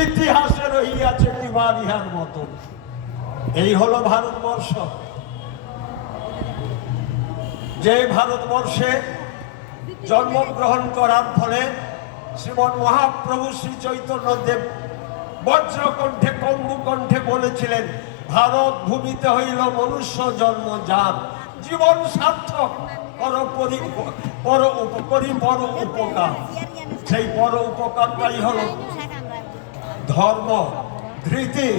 ইতিহাসে রহিয়াছে কিবার ইহার মতন। এই হলো ভারতবর্ষ, যে ভারতবর্ষে জন্মগ্রহণ করার ফলে শ্রীমন মহাপ্রভু শ্রী চৈতন্যদেব বজ্রকণ্ঠে কম্বুকণ্ঠে বলেছিলেন, ভারত ভূমিতে হইল মনুষ্য জন্মজাত, জীবন সার্থক করি পর উপকার। সেই পর উপকারটাই হল ধর্ম, ধৃতি,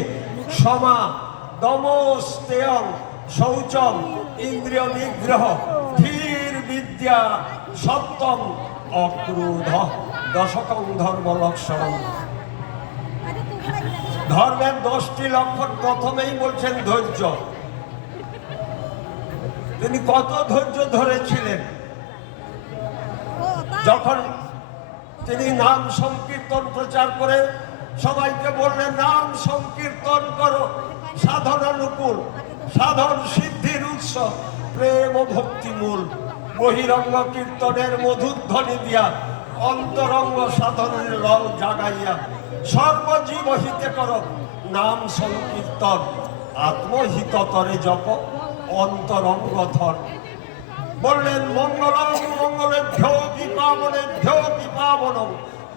সমা, দম, স্তেয়ং, শৌচম, ইন্দ্রিয় নিগ্রহ, ধীর বিদ্যা, সত্যম, অক্রোধ, দশকং ধর্ম লক্ষণম। ধর্মের 10টি লক্ষণ প্রথমেই বলছেন ধৈর্য। তিনি কত ধৈর্য ধরেছিলেন? যখন তিনি নাম সংকীর্তন প্রচার করে সবাইকে বললেন, নাম সংকীর্তন করো, সাধনানুকূল, সাধন সিদ্ধির উৎস, প্রেম ও ভক্তি মূল, বহিরঙ্গ কীর্তনের মধুধ্বনি দিয়া, অন্তরঙ্গ সাধনের রং জাগাইয়া, সর্বজীব হিতে করো নাম সংকীর্তন, আত্মহিততরে জপ অন্তরঙ্গ ধর। বললেন, মঙ্গলং মঙ্গলেভ্যো বিপাবনেভ্যো বিপাবনং,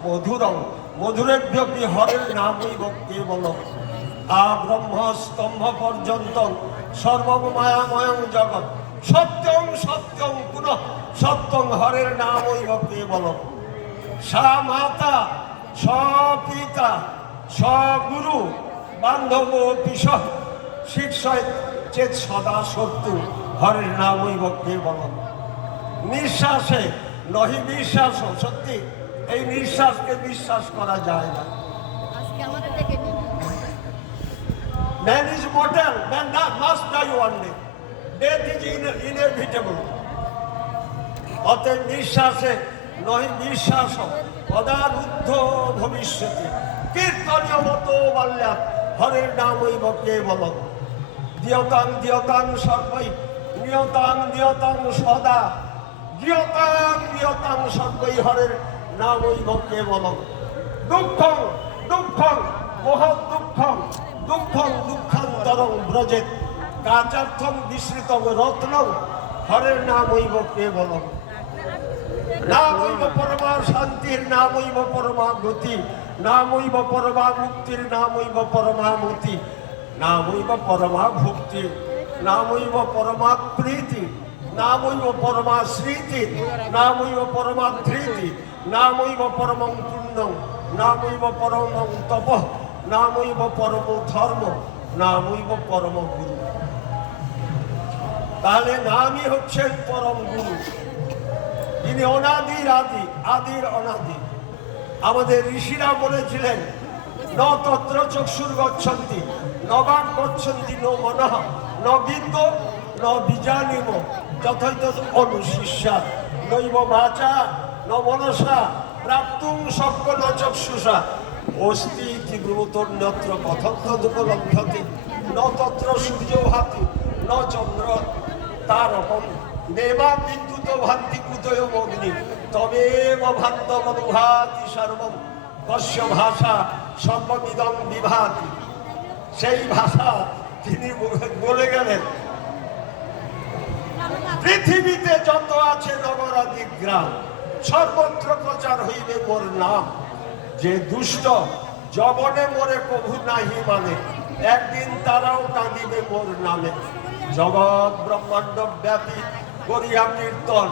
মধুরং মধুরেভ্যো হরের নামই কেবল, ব্রহ্ম স্তম্ভ পর্যন্ত সর্বং মায়াময়ং জগৎ, সত্যং সত্যং পুনঃ সত্যং হরের নামই কেবল। সা মাতা পিতা গুরু বান্ধব পিস শিক্ষয় চেত সদা সত্য, হরের নামই কেবল। নিঃশ্বাসে নহি বিশ্বাস, সত্যি এই নিঃশ্বাসকে বিশ্বাস করা যায় না। Man is mortal, man must die one day. Death is inevitable. অতএব নিঃশ্বাসে নহি বিশ্বাস, পদারুদ্ধ ভবিষ্যতে, কীর্তনীয় মতো বাল্যাৎ, হরের নামই কেবল। দিয়তাং দিয়তাং সর্বৈ, নিয়তাং নিয়তাং সদা, দিয়তাং নিয়তাং সর্বৈ, হরের নামই কেবল। দুঃখং দুঃখং মহৎ দুঃখং, দুঃখং দুঃখান্তরং ব্রজেত, কাচার্থং বিস্মৃতং রত্নং, হরের নামৈব কেবল। নামৈব পরমা শান্তির, নামৈব পরমা গতি, নামৈব পরমা মুক্তির, নামৈব পরমা মতি, নামৈব পরমা ভক্তি, নামৈব পরমা প্রীতি, নামৈব পরমা স্মৃতি, নামৈব পরমা ধৃতি, নামৈব পরমং পুণ্যং, নামৈব পরমং তপঃ, নামৈব পরম ধর্ম, নামৈব পরম গুরু। তাহলে নামই হচ্ছেন পরম গুরু, তিনি অনাদির আদি, আদির অনাদি। আমাদের ঋষিরা বলেছিলেন, ন তত্র চক্ষুর গচ্ছন্তি, ন বাক গচ্ছন্তি, ন মনঃ, ন বিদ্য, ন বীজানিম, যথৈত অনুশিষ্যা, নৈব বাচা ন মনসা, প্রাপ্তুং শক্য ন চক্ষুষা, অস্তি ইতি ব্রুবতন্যত্র কথং তদুপলভ্যতে, ন তত্র সূর্য ভাতি, ন চন্দ্র তারকম, দেবা বিদ্যুৎ ভান্তি কুতয় অগ্নি, তবেব ভান্তমনুভাতি সর্বম, কস্য ভাষা সর্বমিদং বিভাতি। সেই ভাষা তিনি বলে গেলেন, পৃথিবীতে যত আছে নগরাদি গ্রাম, সর্বত্র প্রচার হইবে মোর নাম। যে দুষ্ট যবনে মোরে কভু নাহি মানে, একদিন তারাও কাঁদিবে মোর নামে। জগৎ ব্রহ্মাণ্ড ব্যাপী করিয়া কীর্তন,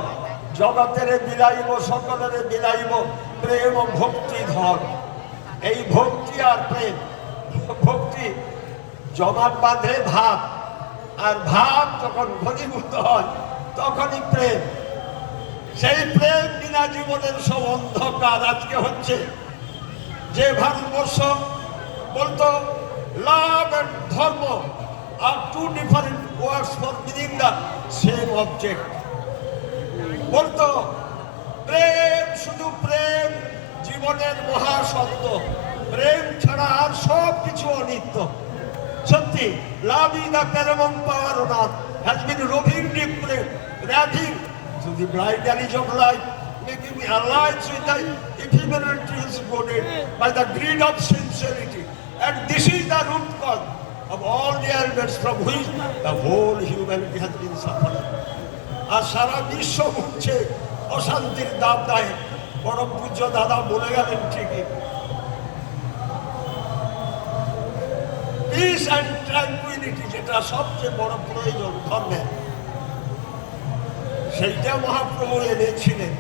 জগতের বিলাইব সকলের বিলাইব, প্রেম ভক্তি ধন। এই ভক্তি আর প্রেম, ভক্তি জমাট বাঁধে ভাব, আর ভাব যখন ঘনীভূত হয় তখনই প্রেম। সেই প্রেম বিনা জীবনের সব অন্ধকার। আজকে হচ্ছে যে ভারতবর্ষ বলতো love and dharma are two different words for meaning the same object. বলতো প্রেম, শুধু প্রেম জীবনের মহাসত্য, প্রেম ছাড়া আর সব কিছু অনিত্য। সত্যি, লাভ is the Paramount power on earth has been roving deep, raving to the bright alleys of life, making alliance with the ephemeral is goaded by the greed of sincerity. And this is the root cause of all the ailments from which the whole humanity has been suffering. আর সারা বিশ্ব ভুগছে অশান্তির দাবদাহে। পরম পূজ্য দাদা বলে গেলেন ঠিকই, piece and tranquility যেটা সবচেয়ে বড় প্রয়োজন ধর্মে, সেইটা মহাপ্রভু এনেছিলেন।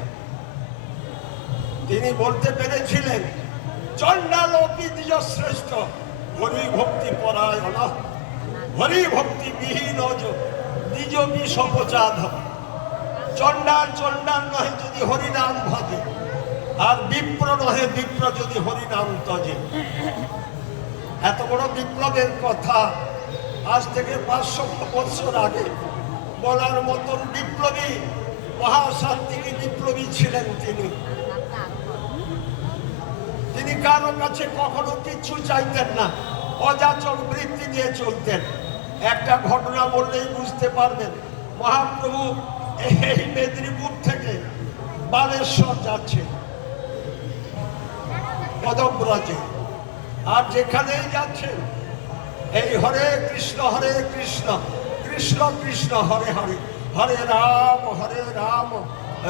তিনি বলতে পেরেছিলেন চণ্ডালোকি দ্বিজ শ্রেষ্ঠ হরি ভক্তি পরায়ণ হরি ভক্তি বিহীন দ্বিজ বিষপচাধ। চণ্ডাল চণ্ডাল নহে যদি হরিনাম ভজে, আর বিপ্র নহে বিপ্র যদি হরিনাম তজে। এত বড় বিপ্লবের কথা আজ থেকে 500 বছর আগে বলার মতন বিপ্লবী, মহাশান্তিকে বিপ্লবী ছিলেন তিনি। তিনি কারো কাছে কখনো কিচ্ছু চাইতেন না, অযাচক বৃত্তি নিয়ে চলতেন। একটা ঘটনা বললেই বুঝতে পারবেন। মহাপ্রভু এই মেদিনীপুর থেকে বালেশ্বর যাচ্ছে পদব্রজে, আর যেখানেই যাচ্ছেন এই হরে কৃষ্ণ কৃষ্ণ কৃষ্ণ হরে হরে, হরে রাম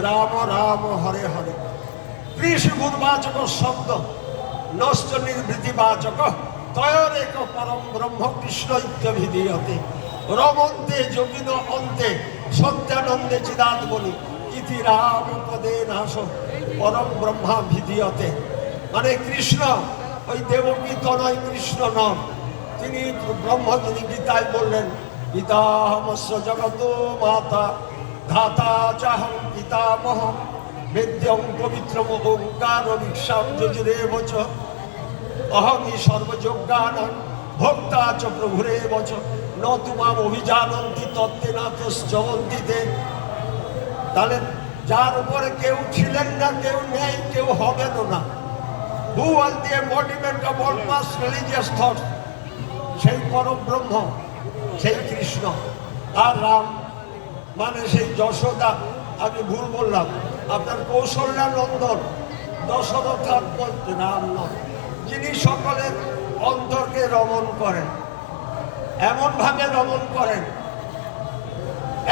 রাম রাম হরে হরে। ত্রিশূলবাচক শব্দ নষ্ট নির্বৃতিবাচক তয়োরেক পরম ব্রহ্ম কৃষ্ণ ইত্যভিধীয়তে রমন্তে যোগিন অন্তে সত্যানন্দে চিদাত্মনি ইতি রাম পদে নাশ পরম ব্রহ্মা ভিধীয়তে। মানে কৃষ্ণ ওই দেবকী তনয় কৃষ্ণ নন, তিনি ব্রহ্ম। তিনি গীতায় বললেন পিতামস্য জগত মাতা ধাতা চাহং পিতামহ বেদ্যং পবিত্রম ওঙ্কার ভিক্ষাম যজুরেব চ অহমি সর্বযজ্ঞানাং ভোক্তা চ প্রভুরেব চ ন তুমাম অভিজানন্তি তত্ত্বেনাতশ্চবন্তি তে। তাহলে যার উপরে কেউ ছিলেন না, কেউ নেই, কেউ হবেন না, who was the embodiment of all past religious thoughts, সেই পরম ব্রহ্ম, সেই কৃষ্ণ। আর রাম মানে সেই যশোদা, আমি ভুল বললাম, আপনার কৌশল্যা নন্দন দশরথাত্মক রাম নন, যিনি সকলের অন্তরকে রমণ করেন, এমন ভাবে রমণ করেন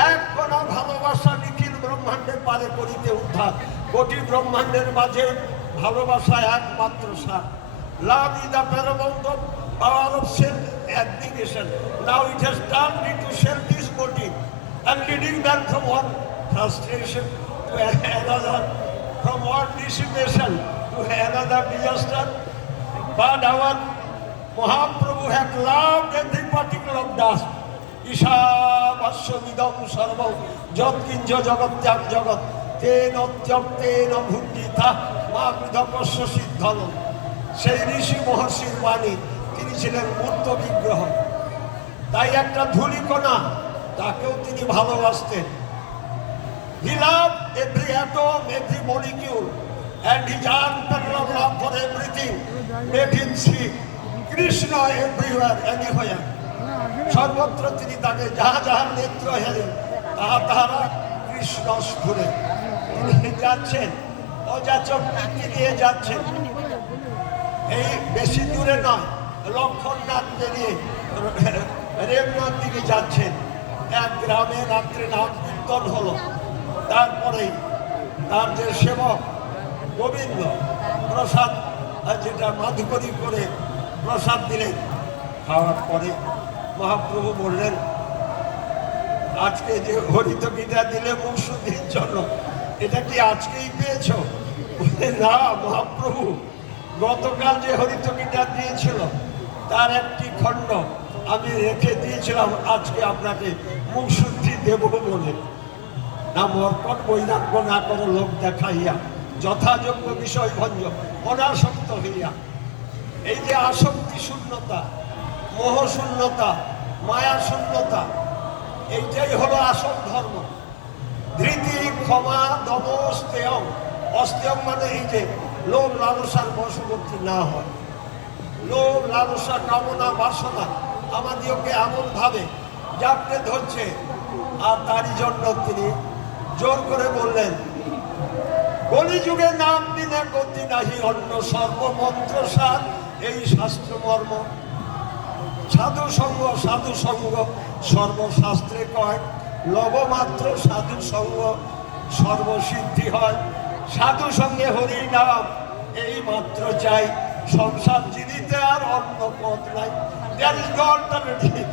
এক কোনা ভালোবাসা নিখিল ব্রহ্মাণ্ডে পারে করিতে উদ্ধার। কোটি ব্রহ্মাণ্ডের মাঝে ভালোবাসা একমাত্র সার। Love is the paramount of power of self abnegation. Now it has turned into selfish motive and leading man from one frustration to another, from one dissipation to another disaster. But our Mahaprabhu had loved every particle of dust. Isha Vashamidam Sarvam Jat Kinja Jagatyam Jagat Tenotyam Tena Bhundita Mahvidakasya Siddhanam। সেই ঋষি মহর্ষির বাণী, তিনি ছিলেন মূর্ত বিগ্রহ, তাই একটা ধূলিকণা তাকেও তিনি ভালোবাসতেন। He loved every atom, every molecule, and his unparalleled love for everything made him see Krishna everywhere, anywhere. সর্বত্র তিনি তাকে যাহা যাহার নেত্র হেলেন তাহারা কৃষ্ণ স্ফুরে। তিনি যাচ্ছেন অযাচক বৃত্তি নিয়ে যাচ্ছেন। এই বেশি দূরে নয়, লক্ষণনাথ পেরিয়ে রেবনাথ দিকে যাচ্ছেন। এক গ্রামে রাত্রে নাম কীর্তন হলো। তারপরে তার যে সেবক গোবিন্দ প্রসাদ, যেটা মাধুকরী করে প্রসাদ দিলেন। খাওয়ার পরে মহাপ্রভু বললেন, আজকে যে হরিতকিটা দিলে মুখ শুদ্ধির জন্য, এটা কি আজকেই পেয়েছ? না মহাপ্রভু, গতকাল যে হরিতকিটা দিয়েছিল তার একটি খণ্ড আমি রেখে দিয়েছিলাম আজকে আপনাকে মুখ শুদ্ধি দেব বলে। না মর্কট বৈরাগ্য না করো লোক দেখাইয়া যথাযোগ্য বিষয় ভঞ্জ অনাসক্ত হইয়া। এই যে আসক্তি শূন্যতা, মোহ শূন্যতা, মায়া শূন্যতা, এইটাই হলো আসল ধর্ম। ধৃতি ক্ষমা দম স্তেয়ম। অস্তেয়ম মানে এই যে লোভ লালসার বশবর্তী না হয়। লোভ লালসা কামনা বাসনা আমাদেরকে এমন ভাবে জাপটে ধরছে, আর তারই জন্য তিনি জোর করে বললেন কলিযুগে নাম দিনে গতি নাহি অন্য সর্বমন্ত্র সার, এই শাস্ত্র মর্ম। সাধু সঙ্গ সর্বশাস্ত্রে কয়, লবমাত্র সাধু সঙ্গ সর্বসিদ্ধি হয়। সাধু সঙ্গে হরি নাম এই মাত্র চাই, সংসার জীবিতে আর অন্য পথ নাই। There is no alternative,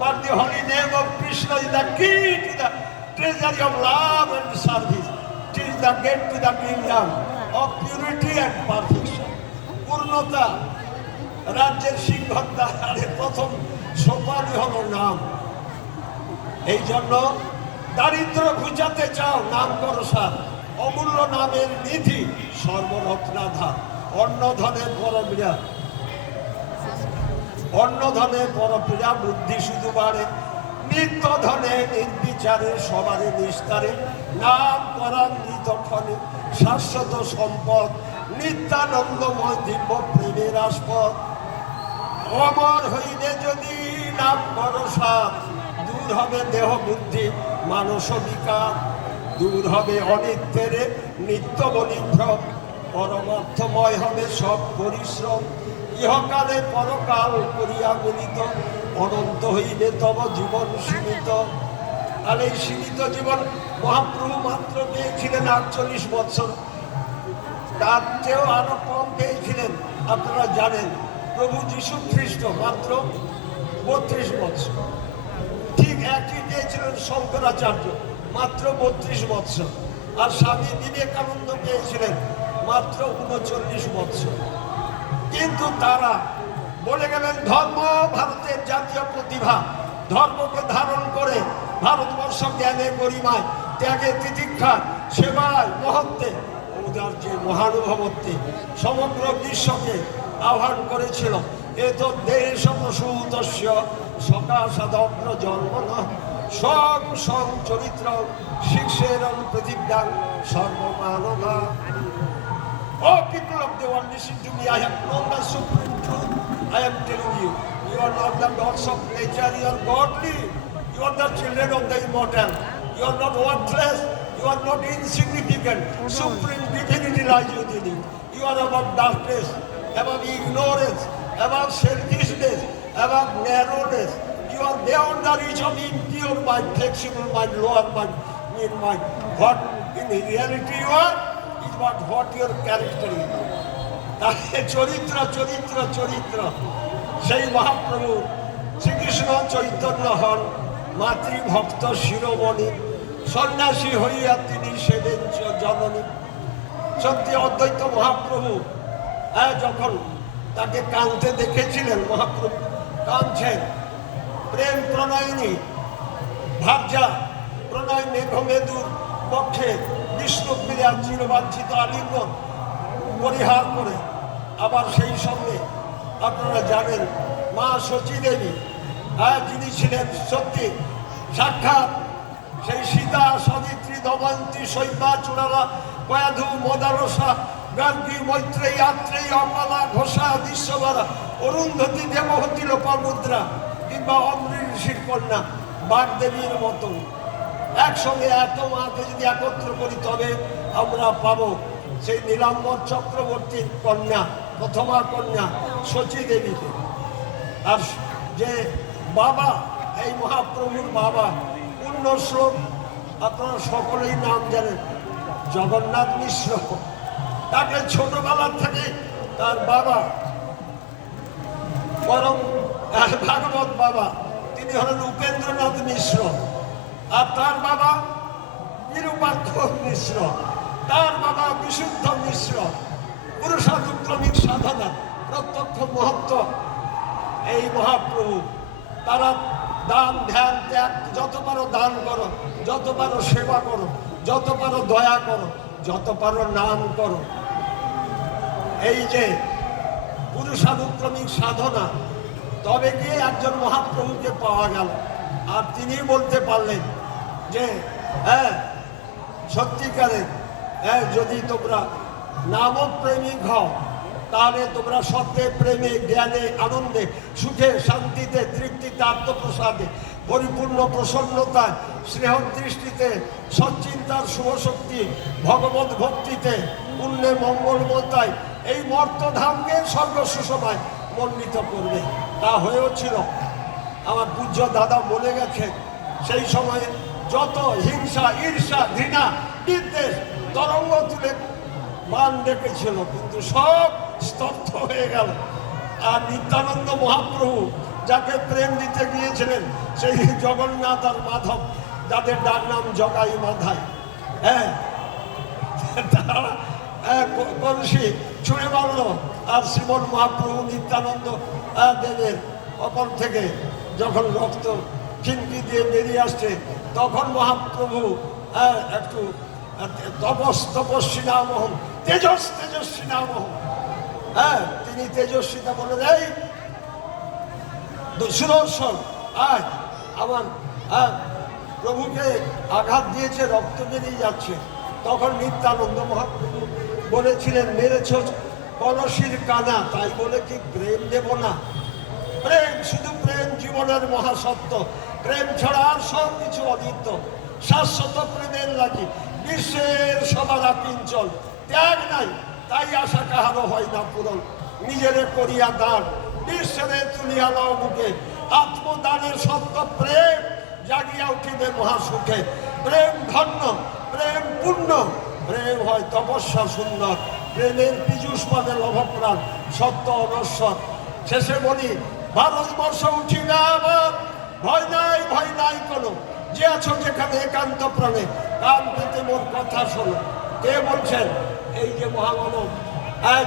but the holy name of Krishna is the key to the treasury of love and service. It is the gate to the kingdom of purity and perfection. পূর্ণতা রাজ্যের সিংহদ্বারের প্রথম সোপানই হলো নাম। এই জন্য দারিদ্র ঘুচাতে চাও, নাম করো সার। অমূল্য নামের নিধি সর্বরত্নাধার। অন্ন ধনের পরপীড়া বুদ্ধি শুধু বাড়ে, নিত্য ধনে নির্বিচারে সবারে নিস্তারে। নাম পরামৃতক্ষণে শাশ্বত সম্পদ, নিত্যানন্দময় দিব্য প্রেমের আস্পদ। অমর হইলে যদি নাম করো সার, দূর হবে দেহ বুদ্ধি মানস বিকার, দূর হবে অনিত্যের নিত্য বলিভ্রম, পরমার্থময় হবে সব পরিশ্রম। ইহকালে পরকাল করিয়া গণিত, অনন্ত হইলে তব জীবন সীমিত। আর এই সীমিত জীবন মহাপ্রভু মাত্র পেয়েছিলেন 48 বছর, তার চেয়েও আরো কম পেয়েছিলেন। আপনারা জানেন প্রভু যীশু খ্রিস্ট মাত্র 32 বছর। ঠিক একই পেয়েছিলেন শঙ্করাচার্য, মাত্র 32 বছর। আর স্বামী বিবেকানন্দ পেয়েছিলেন মাত্র 39 বছর। কিন্তু তারা বলে গেলেন ধর্ম ভারতের জাতীয় প্রতিভা, ধর্মকে ধারণ করে ভারতবর্ষ জ্ঞানে গরিমায় ত্যাগে তিতিক্ষা সেবায় মহত্বে ঔদার্যে মহানুভবত্বে সমগ্র বিশ্বকে আহ্বান করেছিল। এ তো দেশ প্রসূতস্য সকাশাদগ্র জন্মন সং সং চরিত্র শিক্ষেরং প্রতিজ্ঞাং সর্বমানবা। Oh, people of the world, listen to me. I have known the supreme truth. I am telling you, you are not the gods of nature, you are godly. You are the children of the immortal. You are not worthless. You are not insignificant. Supreme divinity lies within you. You are above darkness, above ignorance, above selfishness, above narrowness. You are beyond the reach of impure mind, flexible mind, lower mind, mid mind. What in reality you are? But what your character is. তাহলে চরিত্র চরিত্র চরিত্র সেই মহাপ্রভু শ্রীকৃষ্ণ চৈতন্য হন মাতৃভক্ত শিরোমণি, সন্ন্যাসী হইয়া তিনি সেবেন জননী। সত্যি অদ্বৈত মহাপ্রভু যখন তাকে কাঁদতে দেখেছিলেন, মহাপ্রভু কাঁদছেন, প্রেম প্রণয়িনী ভাবজা প্রণয় মেঘমেদুর পক্ষে বিষ্ণুপ্রিয়ার চিরবাঞ্ছিত আলিঙ্গন পরিহার করে, আবার সেই সঙ্গে আপনারা জানেন মা শচী দেবী, যিনি ছিলেন সত্যি সাক্ষাৎ সেই সীতা সবিত্রী দময়ন্তী শৈবা চূড়ালা কয়াধু মদারসা গার্গী মৈত্রেয়ী আত্রেয়ী অপালা ঘোষা বিশ্ববারা অরুন্ধতী দেবহতী লোপামুদ্রা কিংবা অমৃত ঋষির কন্যা বাগদেবীর মতন একসঙ্গে এত মাকে যদি একত্র করি তবে আমরা পাবো সেই নীলাম্বর চক্রবর্তীর কন্যা, প্রথমা কন্যা শচী দেবীকে। আর যে বাবা, এই মহাপ্রভুর বাবা, পূর্ণ শ্লোক আপনারা সকলেই নাম জানেন, জগন্নাথ মিশ্র। তাকে ছোটবেলার থেকে তার বাবা পরম ভাগবত বাবা, তিনি হলেন উপেন্দ্রনাথ মিশ্র। আর তার বাবা নিরুপাক্ষ মিশ্র, তার বাবা বিশুদ্ধ মিশ্র। পুরুষানুক্রমিক সাধনা প্রত্যক্ষ মহত্ব এই মহাপ্রভু। তারা দান ধ্যান ত্যাগ, যত পারো দান করো, যত পারো সেবা করো, যত পারো দয়া করো, যত পারো নাম করো। এই যে পুরুষানুক্রমিক সাধনা, তবে গিয়ে একজন মহাপ্রভুকে পাওয়া গেল। আর তিনি বলতে পারলেন যে হ্যাঁ সত্যিকারের যদি তোমরা নামপ্রেমিক হও তাহলে তোমরা সত্যে, প্রেমে, জ্ঞানে, আনন্দে, সুখে, শান্তিতে, তৃপ্তিতে, আত্মপ্রসাদে, পরিপূর্ণ প্রসন্নতায়, স্নেহ দৃষ্টিতে, সচ্চিন্তার শুভশক্তি, ভগবত ভক্তিতে, পুণ্যে, মঙ্গলমতায় এই মর্তধামকে স্বর্গ সুষমায় মণ্ডিত করবে। তা হয়েছিল। আমার পূজ্য দাদা বলে গেছে, সেই সময়ে যত হিংসা, ঈর্ষা, ঘৃণা, বিদ্বেষ তরঙ্গ তুলে বান ডেকেছিল, কিন্তু সব স্তব্ধ হয়ে গেল। আর নিত্যানন্দ মহাপ্রভু যাকে প্রেম দিতে গিয়েছিলেন, সেই জগন্নাথ আর মাধব, যাদের ডাক নাম জগাই মাধাই, হ্যাঁ, তারা কলসি ছুঁড়ে মারল। আর শ্রীমন মহাপ্রভু নিত্যানন্দ দেবের অপর থেকে যখন রক্ত খিনকি দিয়ে বেরিয়ে আসছে, তখন মহাপ্রভু একটু তপস্বী নামহম, তেজস্বী নামহম, হ্যাঁ, তিনি তেজস্বিতা বলে দেয়, সুদর্শন আয় আমার প্রভুকে আঘাত দিয়েছে, রক্ত বেরিয়ে যাচ্ছে। তখন নিত্যানন্দ মহাপ্রভু বলেছিলেন, মেরেছ কলসির কানা, তাই বলে কি প্রেম দেব না? প্রেম, শুধু প্রেম জীবনের মহাসত্য। প্রেম ছাড়া আর সব কিছু অনিত্য। শাশ্বত প্রেমের লাগি বিশ্বের সবার কিঞ্চল, ত্যাগ নাই তাই আশা কাহারও হয় না পূরণ। নিজেরে করিয়া দান, বিশ্বেরে তুলিয়া নাও মুখে, আত্মদানের সত্য প্রেম জাগিয়া উঠিবে মহাসুখে। প্রেম ধন্য, প্রেম পূর্ণ, প্রেম হয় তপস্যা সুন্দর। প্রেমের পীযুষ পানে লভপ্রাণ, সত্য অনশ্বর। শেষে বলি, ভারতবর্ষ উঠিবে আবার, ভয় নাই, ভয় নাই কোনো, যে আছো যেখানে একান্ত প্রাণে, কান পেতে মোর কথা শোনো। কে বলছেন? এই যে মহামানব,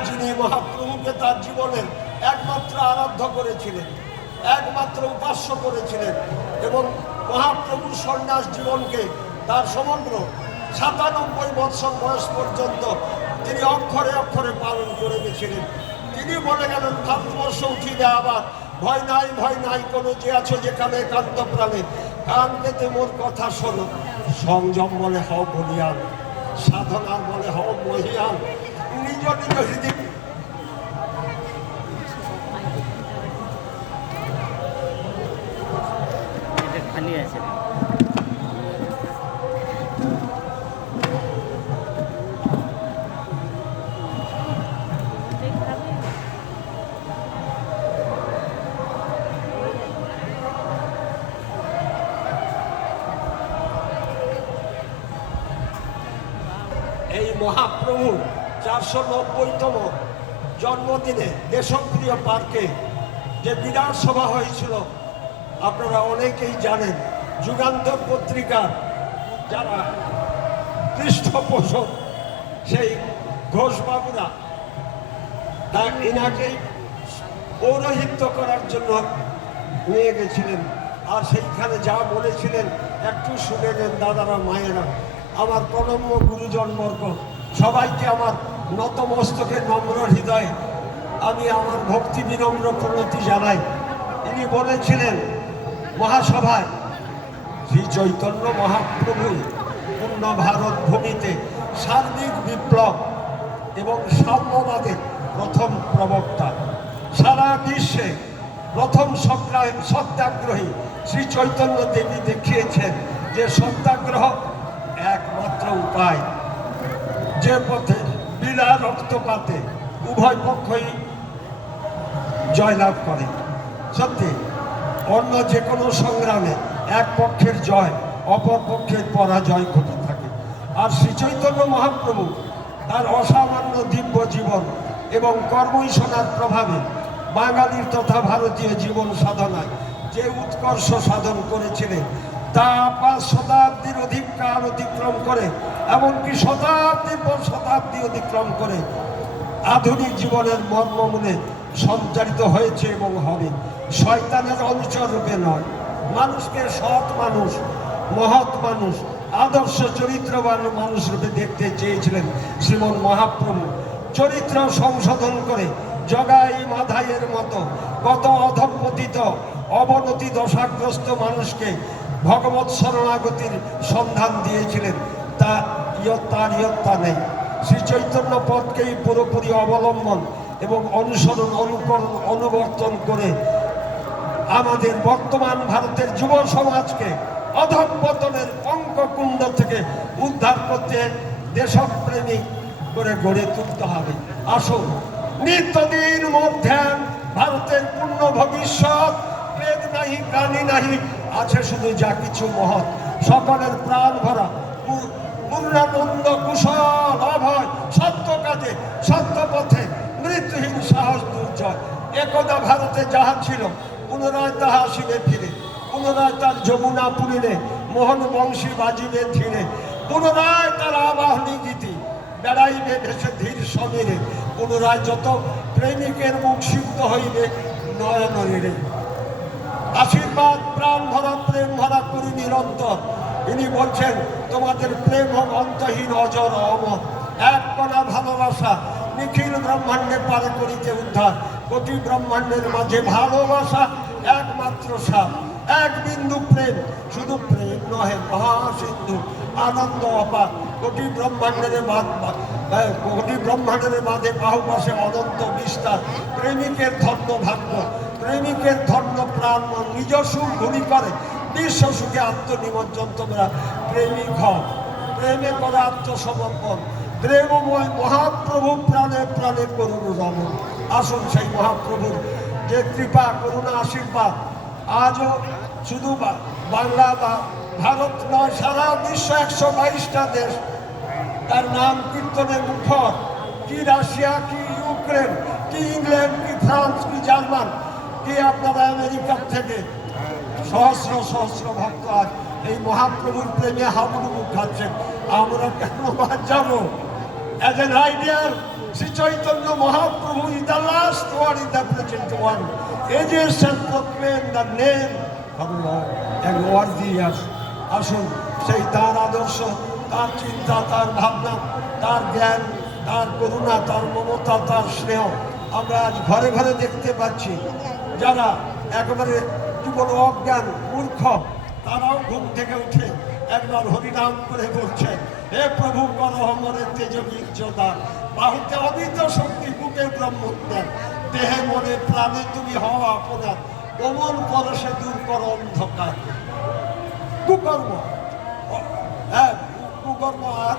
যিনি মহাপ্রভুকে তার জীবনের একমাত্র আরাধ্য করেছিলেন, একমাত্র উপাস্য করেছিলেন, এবং মহাপ্রভুর সন্ন্যাস জীবনকে তার সমগ্র ৯৭ বৎসর বয়স পর্যন্ত তিনি অক্ষরে অক্ষরে পালন করে গেছিলেন। তিনি বলে গেলেন, ভারতবর্ষ উঠিবে আবার, ভয় নাই, ভয় নাই কোনো, যে আছো যেখানে একান্ত প্রাণে, কান পেতে মোর কথা শোনো। সংযম বলে হও বলিয়ান, সাধনার বলে হও মহিয়ান। নিজ নিজ হৃদয় খালি আছে। এই মহাপ্রভু ৪৯০তম জন্মদিনে দেশপ্রিয় পার্কে যে বিরাট সভা হয়েছিল, আপনারা অনেকেই জানেন। যুগান্তর পত্রিকার যারা পৃষ্ঠপোষক, সেই ঘোষবাবুরা ইনাকেই পৌরোহিত্য করার জন্য নিয়ে গেছিলেন। আর সেইখানে যা বলেছিলেন একটু শুনে নেন দাদারা, মায়েরা, আমার প্রণম্য গুরুজনবর্গ, সবাইকে আমার নতমস্তকে নম্র হৃদয়ে আমি আমার ভক্তি বিনম্র প্রণতি জানাই। তিনি বলেছিলেন মহাসভায়, শ্রী চৈতন্য মহাপ্রভু পূর্ণ ভারত ভূমিতে সার্বিক বিপ্লব এবং সাম্যবাদের প্রথম প্রবক্তা। সারা বিশ্বে প্রথম সত্যাগ্রহী শ্রী চৈতন্য দেবী দেখিয়েছেন যে সত্যাগ্রহ একমাত্র উপায়, যে পথে বিনা রক্তপাতে উভয় পক্ষই জয়লাভ করে। সত্যি অন্য যে কোনো সংগ্রামে এক পক্ষের জয়, অপর পক্ষের পরাজয় ঘটে থাকে। আর শ্রী চৈতন্য মহাপ্রভু তার অসামান্য দিব্য জীবন এবং কর্মৈষণার প্রভাবে বাঙালির তথা ভারতীয় জীবন সাধনায় যে উৎকর্ষ সাধন করেছিলেন, তা ৫ শতাব্দীর অধিক কাল অতিক্রম করে, এমনকি শতাব্দীর পর শতাব্দী অতিক্রম করে আধুনিক জীবনের মর্মমূলে সঞ্চারিত হয়েছে এবং হবে। শয়তানের অনুচর রূপে নয়, মানুষকে সৎ মানুষ, মহৎ মানুষ, আদর্শ চরিত্রবান মানুষ রূপে দেখতে চেয়েছিলেন শ্রীমন মহাপ্রভু। চরিত্র সংশোধন করে জগাই মাধাইয়ের মতো কত অধঃপতিত অবনতি দশাগ্রস্ত মানুষকে ভগবৎ শরণাগতির সন্ধান দিয়েছিলেন। তার ইয়ত্তা নেই। শ্রী চৈতন্য পথকেই পুরোপুরি অবলম্বন এবং অনুসরণ অনুকরণ অনুবর্তন করে আমাদের বর্তমান ভারতের যুব সমাজকে অধঃপতনের পঙ্ককুণ্ড থেকে উদ্ধার করতে দেশপ্রেমিক করে গড়ে তুলতে হবে। আসুন নিত্যদিন মধ্যে ভারতের পূর্ণ ভবিষ্যৎ, বেদ নাহি কানি নাহি, আছে শুধু যা কিছু মহৎ, সকলের প্রাণ ভরা পূর্ণানন্দ কুশল অভয়, সত্য কাজে সত্য পথে মৃত্যুহীন সাহস দুর্জয়। একদা ভারতে যাহা ছিল পুনরায় তাহা আসিবে ফিরে, পুনরায় তার যমুনা পুরিলে মোহন বংশী বাজিবে ধীরে, পুনরায় তার আবাহনী গীতি বেড়াইবে ভেসে ধীর সমীরে, পুনরায় যত প্রেমিকের মুখ সিদ্ধ হইবে নয়নরে। আশীর্বাদ প্রাণ ভরা প্রেম ভরা করি নিরন্তর। ইনি বলছেন তোমাদের প্রেম হোক অন্তহীন অজর অমর, এক কণা ভালোবাসা নিখিল ব্রহ্মাণ্ডে পারে করিতে উদ্ধার, কোটি ব্রহ্মাণ্ডের মাঝে ভালোবাসা একমাত্র সার, এক বিন্দু প্রেম, শুধু প্রেম নহে মহাসিন্ধু আনন্দ অপার, কোটি ব্রহ্মাণ্ডের মাঝে বাহুপাশে অনন্ত বিস্তার, প্রেমিকের ধন্য ভাগ্য, প্রেমিকের ধন্য প্রাণ মন, নিজ সুখ ঘুরি করে বিশ্ব সুখে আত্মনিমজ্জন। তোমরা প্রেমিক হও, প্রেমে করে আত্মসমর্পণ, প্রেমময় মহাপ্রভু প্রাণে প্রাণে করুণ রমণ। আসুন সেই মহাপ্রভুর যে কৃপা করুণা আশীর্বাদ আজও শুধু বাংলা বা ভারত নয়, সারা বিশ্ব 122টা দেশ তার নাম কীর্তনে মুখর। কি রাশিয়া, কি ইউক্রেন, কি ইংল্যান্ড, কি ফ্রান্স, কি জার্মান, কি আপনারা আমেরিকার থেকে সহস্র সহস্র ভক্ত আজ এই মহাপ্রভুর প্রেমে হাবুডুবু খাচ্ছেন। আমরা কেন বাদ যাবো? As an ideal, Sri Chaitanya Mahaprabhu is the last one in the present one. Ages shall proclaim the name of the Lord and worthy as. আসুন সেই তার আদর্শ, তার চিন্তা, তার ভাবনা, তার জ্ঞান, তার করুণা, তার মমতা, তার স্নেহ আমরা আজ ঘরে ঘরে দেখতে পাচ্ছি। যারা একেবারে জীবন অজ্ঞান মূর্খ, তারাও ঘুম থেকে উঠে একবার হরিনাম করে বলছে, হে প্রভু করহমনের তেজবীর্যদা, বাহুতে অমিত শক্তি, বুকে ব্রহ্মজ্ঞান, দেহে মনে প্রাণে তুমি হও আপনার, কোমল পরশে দূর কর অন্ধকার। কুকর্ম, হ্যাঁ কুকর্ম আর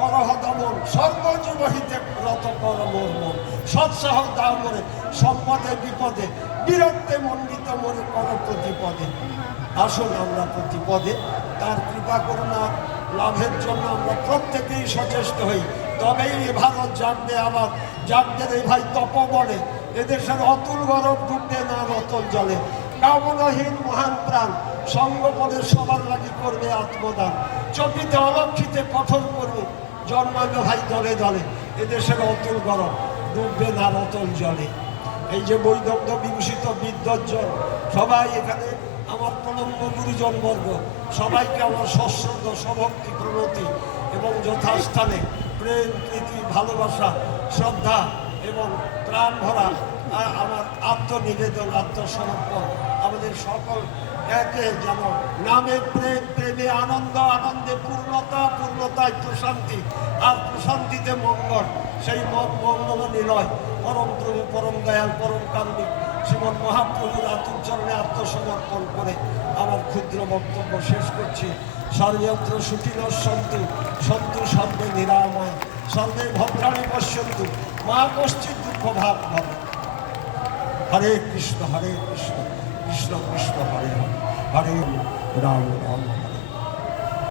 করহ দমন, সর্বজীবহিতে রত কর মোর মন, সৎসাহ দাও মরে সম্পদে বিপদে, বীরত্বে মণ্ডিত মরে কর প্রতিপদে। আসুন আমরা প্রতিপদে তার কৃপা করুণা লাভের জন্য আমরা প্রত্যেকেই সচেষ্ট হই, তবেই এ ভারত জানবে। আবার জানতে রে ভাই তপবনে, এদেশের অতুল গরব ডুববে না রতল জলে, কামনাহীন মহান প্রাণ সঙ্গপদে সবার লাগি করবে আত্মদান, চকিতে অলক্ষিতে কঠোর করবে জন্মাবে ভাই দলে দলে, এদেশের অতুল গরব ডুববে না রতল জলে। এই যে বৈদগ্ধ বিভূষিত বিদ্বজ্জন সবাই এখানে, আমার প্রণম্য গুরুজন বর্গ সবাইকে আমার সশ্রদ্ধ সভক্তি প্রণতি এবং যথাস্থানে প্রেম প্রীতি ভালোবাসা শ্রদ্ধা এবং প্রাণ ভরা আমার আত্মনিবেদন আত্মসমর্পণ। আমাদের সকল একে যেন নামে প্রেম, প্রেমে আনন্দ, আনন্দে পূর্ণতা, পূর্ণতায় প্রশান্তি, আর প্রশান্তিতে মঙ্গল। সেই মঙ্গল নিলয় পরম প্রভু পরম দয়াল পরম কান্দিক শ্রীমৎ মহাপ্রভুর আতুচরণে আত্মসমর্পণ করে আমার ক্ষুদ্র বক্তব্য শেষ করছি। সর্বত্র সুখিন সন্তু, সন্তু সর্বে নিরাময়, সর্বে ভদ্রাণী পশ্যন্তু, মা কশ্চিৎ দুঃখ ভাব ভাবে। হরে কৃষ্ণ কৃষ্ণ কৃষ্ণ কৃষ্ণ হরে হরে, হরে রাম রাম